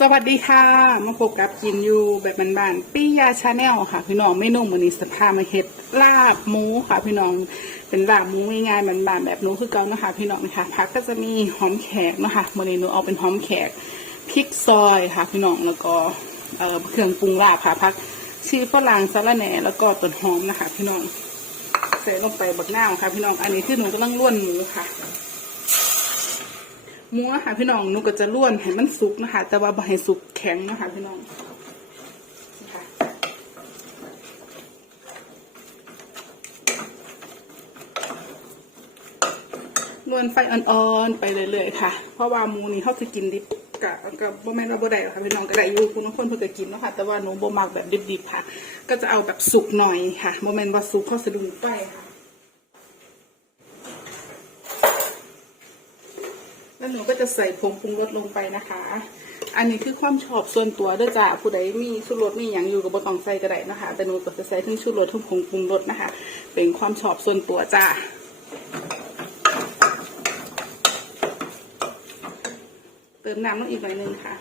สวัสดีค่ะ มาพบกับกินยูแบบบ้านๆปี้ยาชาแนลค่ะ พี่น้องเมนูมื้อนี้สภามาเฮ็ดลาบหมูค่ะ พี่น้องเป็นลาบหมูง่ายๆบ้านๆแบบนู้คือเก่านะคะพี่น้องนะคะผักก็จะมีหอมแขกนะคะมื้อนี้หนูเอาเป็นหอมแขกพริกซอยค่ะ พี่น้องแล้วก็เอ่อเครื่องปรุงลาบค่ะผักชีฝรั่งสะระแหน่แล้วก็ต้นหอมนะคะ พี่น้องใส่ลงไปบักหน้าค่ะ พี่น้องอันนี้คือหนูกำลังล้วนหมูค่ะ หมูนะคะพี่น้องหนูก็จะล้วนให้มันสุกนะคะ แต่ว่าบ่ให้สุกแข็งนะคะพี่น้องล้วนไฟอ่อนๆไปเรื่อยๆค่ะ เพราะว่าหมูนี่เขาจะกินดิบกะกับบ่แม่นว่าบ่ได้หรอกค่ะพี่น้องก็ได้อยู่คุณคนเพิ่นก็กินเนาะค่ะ แต่ว่าหนูบ่มักแบบดิบๆค่ะ ก็จะเอาแบบสุกหน่อยค่ะบ่แม่นว่าสุกเขาสะดุ้งไฟค่ะ แล้วหนูก็จะใส่ผงปรุงรสลงไปนะคะ อันนี้คือความชอบส่วนตัวเด้วยจ้าผู้ใดมีชูรสมีอย่างอยู่กับบต้องใส่ก็ได้นะคะ แต่หนูก็จะใส่ทั้งชูรสทั้งผงปรุงรสนะคะ เป็นความชอบส่วนตัวจ้าเติมน้ำลงอีกหน่อยนึงค่ะ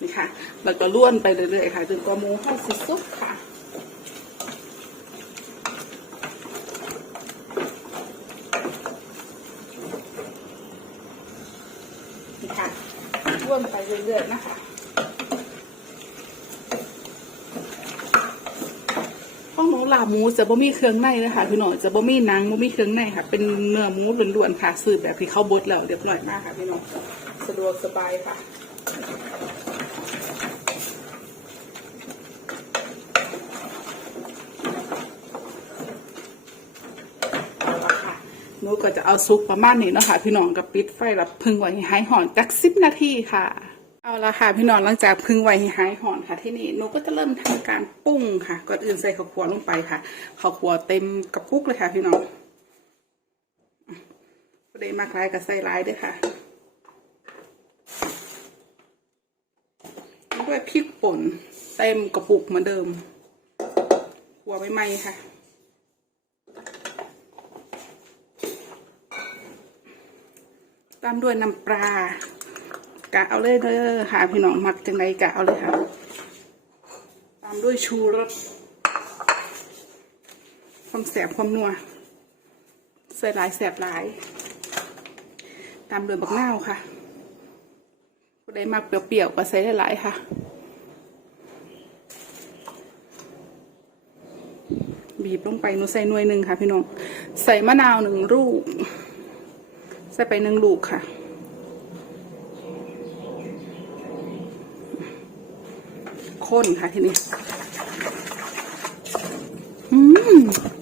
นี่ค่ะ แล้วก็ล้วนไปเรื่อยๆค่ะจนกว่าหมูเข้าสิสุกค่ะ นี่ค่ะร่วนไป เรื่อยๆนะคะข้าวหมูลาหมูจะบ่มีเครื่องในนะคะพี่น่อยจะบ่มีหนังบ่มีเครื่องในค่ะ เป็นเนื้อหมูล้วนๆค่ะซื้อแบบที่เขาบดแล้วเรียบร้อยมากค่ะพี่น้องสะดวกสบายค่ะนูก็จะเอาซุปประมาณนี้นะคะพี่น้องกับปิดไฟแล้วพึ่งไว้ให้หายหอนจักสิบนาทีค่ะ เอาละค่ะพี่น้องหลังจากพึ่งไว้ให้หายหอนค่ะ ที่นี่หนูก็จะเริ่มทำการปรุงค่ะก่อนอื่นใส่ข้าวคั่วลงไปค่ะข้าวคั่วเต็มกระปุกเลยค่ะ พี่น้องประเดี๋ยวมากลายกับใส่ร้ายด้วยค่ะด้วยพริกป่นเต็มกระปุกเหมือนเดิมหัวไม่ไหมค่ะตามด้วยน้ำปลา กะเอาเลยเด้อค่ะพี่น้องมักจังไรกะเอาเลยค่ะ ตามด้วยชูรสความแสบความนัวใส่หลายแสบหลาย ตามด้วยบักนาวค่ะผู้ใดมักเปรี้ยวๆก็ใส่หลายๆค่ะ บีบลงไปหนูใส่หน่วยหนึ่งค่ะ พี่น้อง ใส่มะนาวหนึ่งลูก ใส่ไปหนึ่งลูกค่ะ ข้นค่ะทีนี้อืม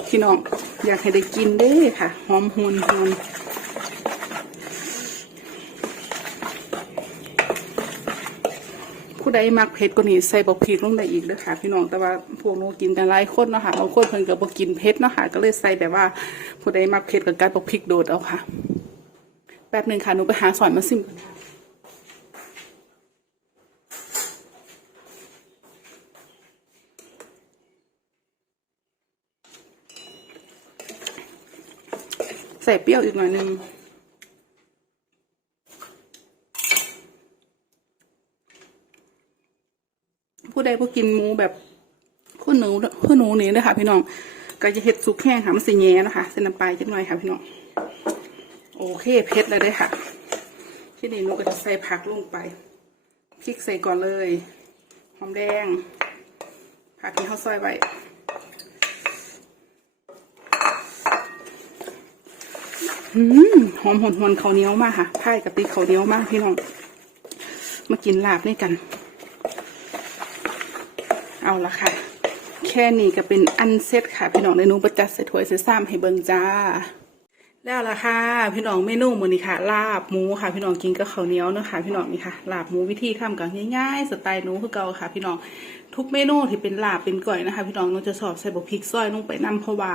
พี่น้องอยากให้ได้กินเด้ค่ะ หอมหวนหวนผู้ใดมักเผ็ดกว่านี้ใส่บักพริกลงได้อีกเด้อค่ะ พี่น้องแต่ว่าพวกนูกินกันหลายคนเนาะค่ะบางคนเพิ่นก็บ่กินเผ็ดเนาะค่ะ ก็เลยใส่แบบว่าผู้ใดมักเผ็ดกับการบักพริกโดดเอาค่ะแป๊บหนึ่งค่ะหนูไปหาสอนมาซิมก่อนค่ะ ใส่เปรี้ยวอีกหน่อยนึงผู้ใดผู้กินหมูแบบคุณหนูคุณหนูนี่นะคะพี่น้องก็จะเห็ดสุกแห้งค่ะมันสีแย่นะคะเส้นน้ำปลายจังหน่อยค่ะพี่น้องโอเคเพชรเลยได้ค่ะ ที่นี่หนูก็จะใส่ผักลงไปพริกใส่ก่อนเลย หอมแดงผักที่เขาซอยไว้ อืม หอมหอนหวนๆข้าเนียวมากค่ะไผ่กับตีข้าเนียวมากพี่น้อง มากินลาบด้วยกัน เอาละค่ะ แค่นี้ก็เป็นอันเซ็ตค่ะ พี่น้องในนูประจัดใส่ถ้วยใส่ซ้ำให้เบิ่งจ้า แล้วล่ะค่ะ พี่น้องเมนูมื้อนี้ค่ะ ลาบหมูค่ะ พี่น้องกินกับข้าวเหนียวเนอะค่ะพี่น้องนี่ค่ะลาบหมูวิธีทำกันง่ายๆสไตล์หนูคือเก่าค่ะ พี่น้องทุกเมนูที่เป็นลาบเป็นก่อยนะคะ พี่น้องหนูจะชอบใส่บกพริกซอยลงไปนํเพราะว่า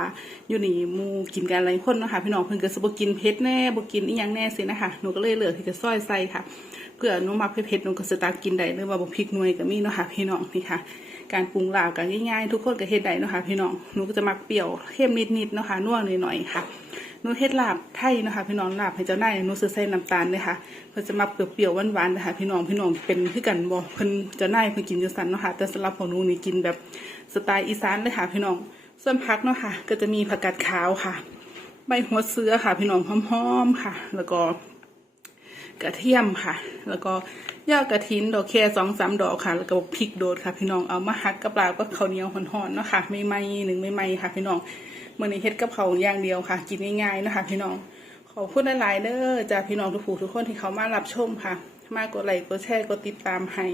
อยู่นี่หมูกินกันหลายคนนะคะ พี่น้องเพิ่นก็สบกินเผ็ดแน่บกินอีหยังแน่สินะคะหนูก็เลยเลือกที่จะซอยใส่ค่ะเพื่อหนูมักเผ็ดๆหนูก็สตาร์กินได้หรือว่าบกพริกหน่วยก็มีเนาะค่ะพี่น้องนี่ค่ะ การปรุงลาบกันง่ายๆ ทุกคนก็เฮ็ดได้เนาะค่ะพี่น้องหนูก็จะมักเปรี้ยวเข้มนิดๆเนาะค่ะนัวหน่อยๆค่ะหนูเฮ็ดลาบไทยนะคะพี่น้องลาบให้เจ้านายหนูซื้อใส่น้ำตาลเลยค่ะเพิ่นจะมาเปรี้ยวๆหวานๆนะคะพี่น้องพี่น้องเป็นคือกันบ่เพิ่นเจ้านายเพิ่นกินจังซั่นเนาะค่ะแต่สำหรับของหนูนี่กินแบบสไตล์อีสานเลยค่ะพี่น้องส่วนผักเนาะค่ะ ก็จะมีผักกาดขาวค่ะ ใบหัวเสือค่ะ พี่น้องหอมๆค่ะ แล้วก็กระเทียมค่ะ แล้วก็ ยอดกระถินดอกแค่สองสามดอกค่ะ แล้วก็พริกโดดค่ะ พี่น้องเอามาหักกับปลาก็ข้าวเหนียวห่อนๆเนาะค่ะไม่ไหมหนึ่งไม่ไหมค่ะ พี่น้องเมื่อนี้เฮ็ดกับเขาอย่างเดียวค่ะ กินง่ายๆนะคะ พี่น้องขอบคุณหลายๆเด้อจากพี่น้องทุกผู้ทุกคนที่เขามารับชมค่ะ มากกดไลค์กดแชร์กดติดตามให้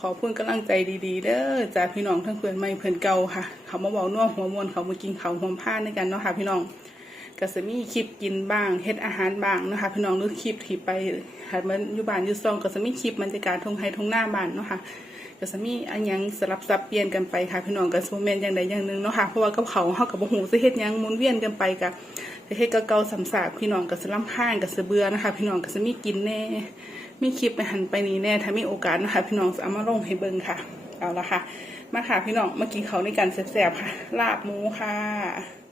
ขอบคุณกำลังใจดีๆ เด้อจากพี่น้องทั้งเพื่อนใหม่เพื่อนเก่าค่ะ เขามาบอกน่วหัวมวนเขามากินเขาหอมผ้าด้วยกันเนาะค่ะ พี่น้อง ก็จะมีคลิปกินบ้างเฮ็ดอาหารบ้างนะคะพี่น้องหรือคลิปที่ไปหัดมันอยู่บ้านอยู่ซองก็จะมีคลิปบรรยากาศทงไฮทงหน้าบ้านเนาะค่ะก็จะมีอันยังสลับซับเปลี่ยนกันไปค่ะพี่น้องก็สมเมนอย่างใดอย่างหนึ่งเนาะค่ะเพราะว่ากับเขาเฮากับบ่ฮู้สิเฮ็ดยังมุนเวียนกันไปก็จะเฮ็ดก็เกาสำสากพี่น้องก็สิลำคาญก็สิเบื่อนะคะ พี่น้องก็จะมีกินแน่ มีคลิปไปหันไปนี่แน่ถ้ามีโอกาสนะคะ พี่น้องจะเอามาลงให้เบิ่งค่ะ เอาละค่ะ มาค่ะพี่น้องมากินเขาในกันแซ่บๆค่ะ ลาบหมูค่ะ